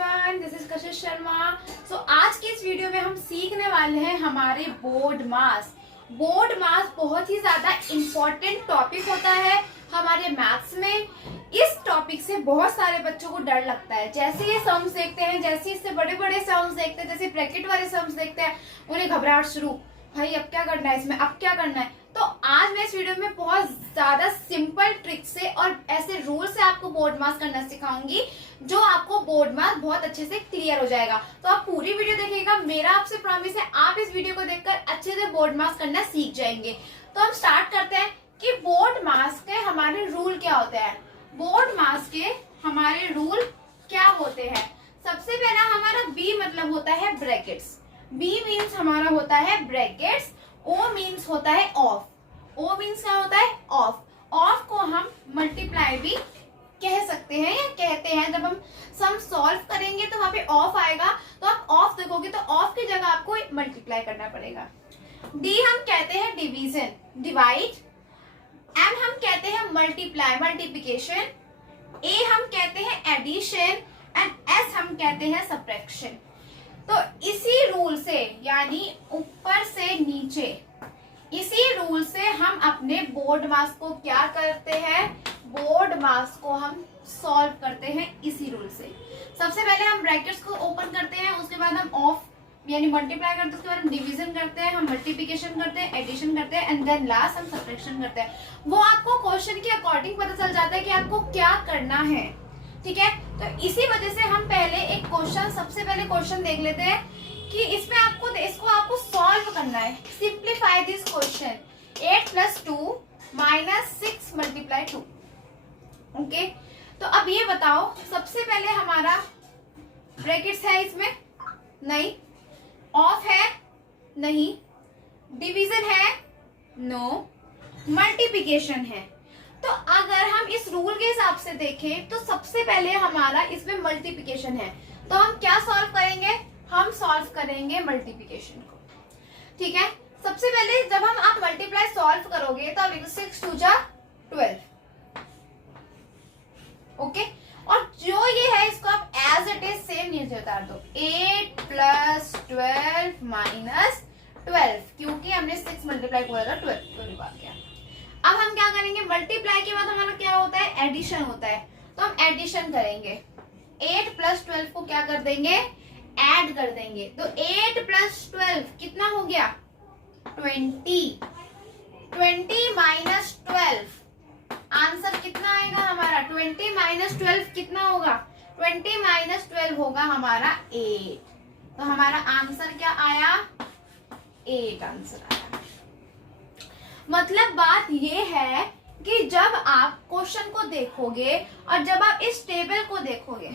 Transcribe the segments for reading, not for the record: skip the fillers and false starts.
Everyone, this is कशिश शर्मा। सो आज की इस वीडियो में हम सीखने वाले हैं हमारे बोर्ड मास। बोर्ड मास बहुत ही ज्यादा इम्पोर्टेंट टॉपिक होता है हमारे मैथ्स में। इस टॉपिक से बहुत सारे बच्चों को डर लगता है। जैसे ये सम्स देखते हैं, जैसे इससे बड़े बड़े सम्स देखते हैं, जैसे ब्रैकेट वाले सम्स देखते हैं, उन्हें घबराहट शुरू, भाई अब क्या करना है इसमें, अब क्या करना है। तो आज मैं इस वीडियो में बहुत ज्यादा सिंपल ट्रिक से और ऐसे रूल से आपको बोर्ड मास करना सिखाऊंगी जो आपको बोर्ड मास बहुत अच्छे से क्लियर हो जाएगा। तो आप पूरी वीडियो देखिएगा। मेरा आपसे प्रॉमिस है आप इस वीडियो को देखकर अच्छे से बोर्ड मास करना सीख जाएंगे। तो हम स्टार्ट करते हैं कि बोर्ड मास के हमारे रूल क्या होते हैं। बोर्ड मास के हमारे रूल क्या होते हैं। सबसे पहला हमारा बी मतलब होता है ब्रैकेट्स। बी मीन्स हमारा होता है ब्रैकेट्स। ओ मीन्स होता है ऑफ। ओ मीन्स क्या होता है ऑफ। ऑफ को हम मल्टीप्लाई भी कह सकते हैं या कहते हैं। जब हम सम सॉल्व करेंगे तो वहां पे ऑफ आएगा, तो आप ऑफ देखोगे तो ऑफ की जगह आपको मल्टीप्लाई करना पड़ेगा। डी हम कहते हैं डिवीजन, डिवाइड। एम हम कहते हैं मल्टीप्लाई, मल्टीप्लिकेशन। ए हम कहते हैं एडिशन एंड एस हम कहते हैं सब्ट्रैक्शन। तो इसी रूल से यानी ऊपर से नीचे, इसी रूल से हम अपने बोर्ड मास को क्या करते हैं, बोर्ड मास को हम सॉल्व करते हैं इसी रूल से। सबसे पहले हम ब्रैकेट्स को ओपन करते हैं, उसके बाद हम ऑफ यानी मल्टीप्लाई करते हैं, उसके बाद हम डिवीजन करते हैं, हम मल्टीप्लिकेशन करते हैं, एडिशन करते हैं एंड देन लास्ट हम सब्ट्रैक्शन करते हैं। वो आपको क्वेश्चन के अकॉर्डिंग पता चल जाता है कि आपको क्या करना है, ठीक है। तो इसी वजह से हम पहले एक क्वेश्चन, सबसे पहले क्वेश्चन देख लेते हैं कि इसमें इसको आपको सॉल्व करना है। Simplify this question 8 + 2 - 6 × 2। ओके, तो अब ये बताओ, सबसे पहले हमारा ब्रैकेट्स है, इसमें नहीं, ऑफ है नहीं, डिवीजन है नो, मल्टीप्लिकेशन है। तो अगर हम इस रूल के हिसाब से देखें तो सबसे पहले हमारा इसमें मल्टीप्लिकेशन है, तो हम क्या सॉल्व करेंगे, हम सॉल्व करेंगे मल्टीप्लिकेशन को, ठीक है। सबसे पहले जब आप मल्टीप्लाई सॉल्व करोगे तो आप 6 × 2 = 12। ओके, और जो ये है इसको आप एज इट इज सेम नीचे उतार दो। 8 + 12 - 12, क्योंकि हमने 6 मल्टीप्लाई बोला था 12 आ गया। अब हम क्या करेंगे, मल्टीप्लाई के बाद हमारा क्या होता है, एडिशन होता है। तो हम एडिशन करेंगे, 8 + 12 को क्या कर देंगे, ऐड कर देंगे। तो 8 + 12 कितना हो गया, 20। 20 - 12 आंसर कितना आएगा हमारा, 20 - 12 कितना होगा, 20 - 12 होगा हमारा 8। तो हमारा आंसर क्या आया, 8 आंसर आया। मतलब बात ये है कि जब आप क्वेश्चन को देखोगे और जब आप इस टेबल को देखोगे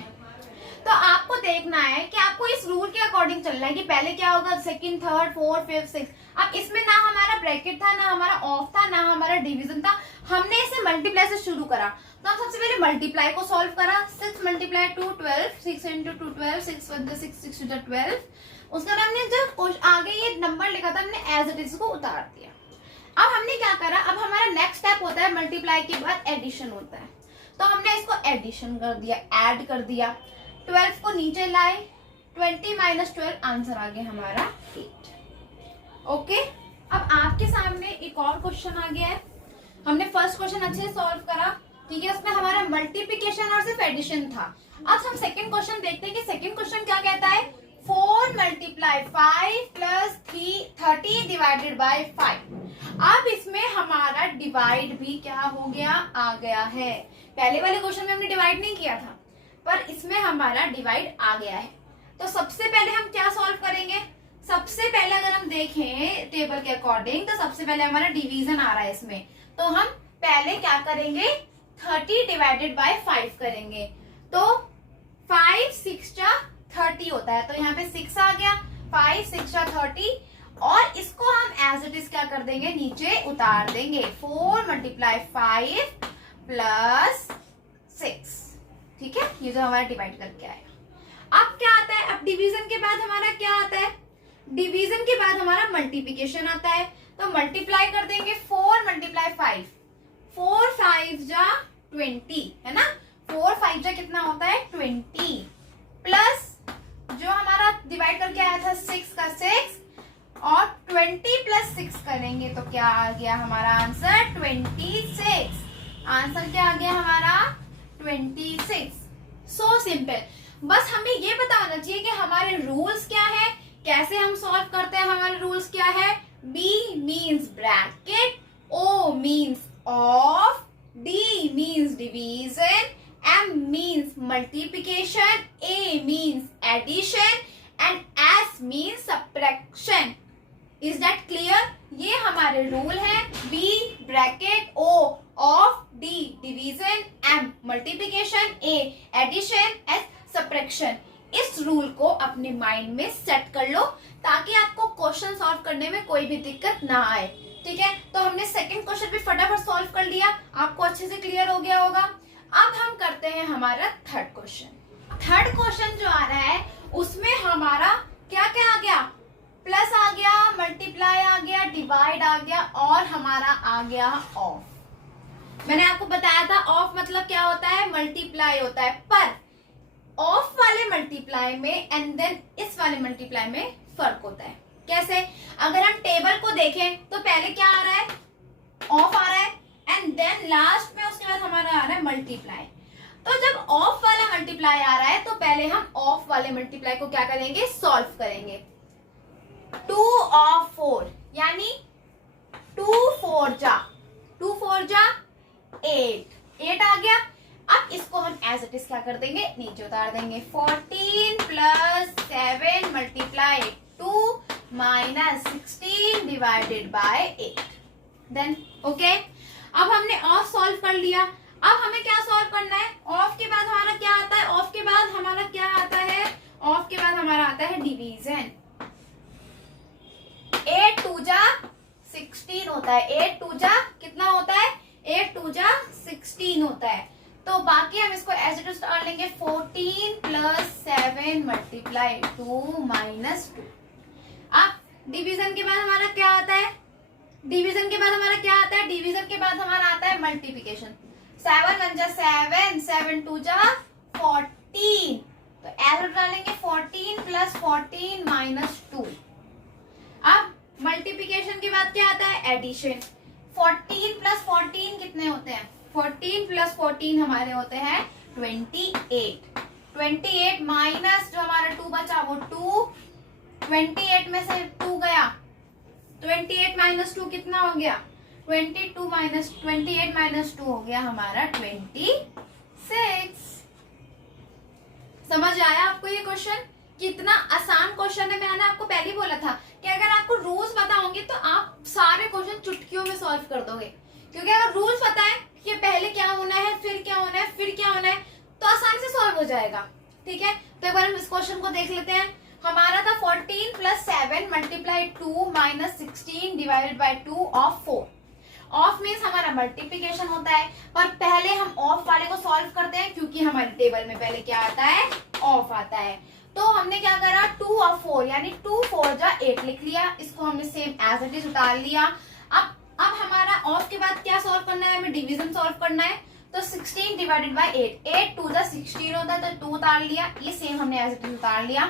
तो आपको देखना है कि आपको इस रूल के अकॉर्डिंग चलना है कि पहले क्या होगा, second, third, fourth, fifth, six. अब इसमें ना हमारा ब्रैकेट था, ना हमारा ऑफ था, ना हमारा डिवीजन था, हमने इसे मल्टीप्लाई से शुरू करा। तो हम सबसे पहले मल्टीप्लाई को सॉल्व करा, 6 × 2 = 12, 6 × 2 = 12, 6 × 1 = 6, 6 × 2 = 12। उसके बाद हमने जो आगे ये नंबर लिखा था हमने एज इट इज को उतार दिया। अब हमने क्या करा, अब हमारा नेक्स्ट स्टेप होता है मल्टीप्लाई के बाद एडिशन होता है। तो हमने इसको एडिशन कर दिया, ऐड कर दिया, 12 को नीचे लाए, 20 - 12 आंसर आ गया हमारा 8। ओके, अब आपके सामने एक और क्वेश्चन आ गया है। हमने फर्स्ट क्वेश्चन अच्छे से सॉल्व करा, ठीक है, उसमें हमारा मल्टीप्लिकेशन और सिर्फ एडिशन था। अब हम सेकंड क्वेश्चन देखते हैं कि सेकंड क्वेश्चन क्या कहता है, 4 × 5 + 30 / 5। अब इसमें हमारा डिवाइड भी क्या हो गया, आ गया है। पहले वाले क्वेश्चन में हमने डिवाइड नहीं किया था, पर इसमें हमारा डिवाइड आ गया है। तो सबसे पहले हम क्या सॉल्व करेंगे, सबसे पहले अगर हम देखें टेबल के अकॉर्डिंग तो सबसे पहले हमारा डिवीजन आ रहा है इसमें। तो हम पहले क्या करेंगे, 30 / 5 करेंगे। तो 5 × 6 = 30 होता है, तो यहाँ पे 6 आ गया, 5 × 6 = 30, और इसको हम एज इट इज क्या कर देंगे, नीचे उतार देंगे। 4 × 5 + 6, ठीक है, ये जो हमारा डिवाइड करके आया। अब क्या आता है, अब डिवीजन के बाद हमारा क्या आता है, डिवीजन के बाद हमारा मल्टीप्लिकेशन आता है। तो मल्टीप्लाई कर देंगे, 4 × 5, 4 × 5 = 20, है ना, 4 × 5 कितना होता है, 20। प्लस जो हमारा डिवाइड करके आया था 6 का 6 और 20 प्लस 6 करेंगे तो क्या आ गया हमारा आंसर 26। आंसर क्या आ गया हमारा 26। So simple. बस हमें ये पता होना चाहिए कि हमारे रूल्स क्या है, कैसे हम सॉल्व करते हैं। हमारे रूल्स क्या है, B means bracket, O means of, D means division, M means multiplication, A means addition and S means subtraction. Is that clear? ये हमारे रूल हैं। B bracket, O of, D division, M multiplication, A addition, S subtraction. इस rule को अपने mind में set कर लो ताकि आपको क्वेश्चन सॉल्व करने में कोई भी दिक्कत ना आए। ठीक है, तो हमने सेकंड क्वेश्चन भी फटाफट सॉल्व कर लिया, आपको अच्छे से क्लियर हो गया होगा। अब हम करते हैं हमारा थर्ड क्वेश्चन। थर्ड क्वेश्चन जो आ रहा है उसमें हमारा क्या क्या आ गया, प्लस आ गया, मल्टीप्लाई आ गया, डिवाइड आ गया और हमारा आ गया ऑफ। मैंने आपको बताया था ऑफ मतलब क्या होता है, मल्टीप्लाई होता है, पर ऑफ वाले मल्टीप्लाई में एंड देन इस वाले मल्टीप्लाई में फर्क होता है। कैसे, अगर हम टेबल को देखें तो पहले क्या आ रहा है, ऑफ आ रहा है एंड देन लास्ट में उसके बाद हमारा आ रहा है मल्टीप्लाई। तो जब ऑफ वाला मल्टीप्लाई आ रहा है तो पहले हम ऑफ वाले मल्टीप्लाई को क्या करेंगे, सॉल्व करेंगे। 2 ऑफ 4 यानी 2 4 जा 8 आ गया। अब इसको हम एज इट इज क्या कर देंगे, नीचे उतार देंगे। 14 plus 7 multiply 2 minus 16 divided by 8। Then okay, अब हमने ऑफ सॉल्व कर लिया। अब हमें क्या सॉल्व करना है, ऑफ के बाद हमारा क्या आता है, ऑफ के बाद हमारा क्या आता है, ऑफ के बाद हमारा आता है डिवीजन। 8 2 जा 16 होता है, 8 2 जा कितना होता है, 8 2 जा 16 होता है। तो बाकी हम इसको एज इट इज डाल लेंगे। 14 प्लस 7 मल्टीप्लाई 2 माइनस 2। अब डिवीजन के बाद हमारा क्या आता है, डिवीजन के बाद हमारा क्या आता है, डिवीजन के बाद हमारा आता है मल्टीप्लिकेशन। 7 1 जा 7, 7 2 जा 14। तो एज इट डालेंगे 14 प्लस 14 माइनस 2। अब मल्टीप्लिकेशन के बाद क्या आता है, एडिशन। 14 प्लस 14 कितने होते हैं, 14 प्लस 14 हमारे होते हैं 28। 28 माइनस जो हमारा 2 बचा वो 2, 28 में से 2 गया, 28 माइनस 2 कितना हो गया, 22 माइनस 28 माइनस 2 हो गया हमारा 26। समझ आया आपको ये क्वेश्चन, कितना आसान क्वेश्चन है। मैंने आपको पहले ही बोला था कि अगर आपको रूल्स पता होंगे तो आप सारे क्वेश्चन चुटकियों में सॉल्व कर दोगे, क्योंकि अगर रूल्स पता है कि पहले क्या होना है, फिर क्या होना है, फिर क्या होना है, तो आसानी से सॉल्व हो जाएगा। ठीक है, तो एक बार हम इस क्वेश्चन को देख लेते हैं। हमारा था 14 plus 7 multiply 2 minus 16 divided by 2 of 4। Of means हमारा मल्टीप्लिकेशन होता है, पर पहले हम ऑफ वाले को सॉल्व करते हैं क्योंकि हमारे टेबल में पहले क्या आता है, ऑफ आता है। तो हमने क्या करा, 2 ऑफ 4 यानी 2 4 जा 8 लिख लिया, इसको हमने सेम एज इट इज उतार लिया। अब हमारा ऑफ के बाद क्या सॉल्व करना है, हमें डिवीजन सॉल्व करना है। तो 16 डिवाइडेड बाय 8, 8 2 जा 16 होता है तो 2 उतार लिया, ये सेम हमने एज इट इज उतार लिया।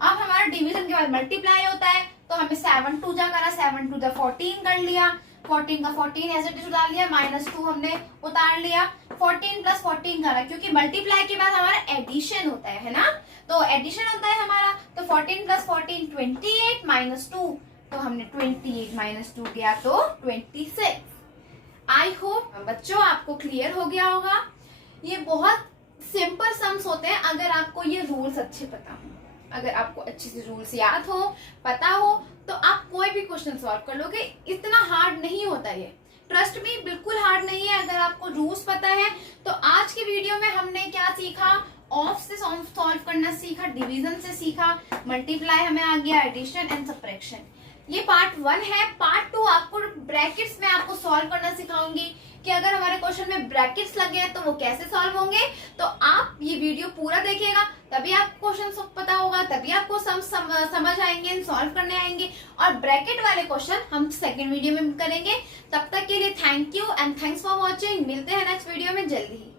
अब हमारा डिवीजन के बाद मल्टीप्लाई होता है तो हमें 7 2 जा करा, 7 2 जा 14 कर लिया, 14 का 14 एज इट इज उतार लिया, माइनस 2 हमने उतार लिया। 14 प्लस 14 करा, क्योंकि मल्टीप्लाई के बाद हमारा एडिशन होता है ना, तो एडिशन होता है हमारा। तो 14 प्लस 14 28 माइनस 2, तो हमने 28 माइनस 2 किया तो 26। आई होप बच्चों आपको क्लियर हो गया होगा। ये बहुत सिंपल सम्स होते हैं अगर आपको ये रूल्स अच्छे पता हो, अगर आपको अच्छे से रूल्स याद हो, पता हो, तो आप कोई भी क्वेश्चन सॉल्व कर लोगे। इतना हार्ड नहीं होता ये, ट्रस्ट मी, बिल्कुल हार्ड नहीं है अगर आपको रूल्स पता है। तो आज की वीडियो में हमने क्या सीखा, ऑफ से सॉल्व करना सीखा, डिवीजन से सीखा, मल्टीप्लाई हमें आ गया, एडिशन एंड सब्ट्रैक्शन। ये पार्ट 1 है। पार्ट 2 आपको ब्रैकेट्स में आपको सॉल्व करना सिखाऊंगी कि अगर हमारे क्वेश्चन में ब्रैकेट्स लगे हैं तो वो कैसे सॉल्व होंगे। तो आप ये वीडियो पूरा देखिएगा, तभी आपको क्वेश्चन पता होगा, तभी आपको समझ आएंगे, सॉल्व करने आएंगे। और ब्रैकेट वाले क्वेश्चन हम सेकेंड वीडियो में करेंगे। तब तक के लिए thank you and thanks for watching. मिलते हैं नेक्स्ट वीडियो में जल्दी ही।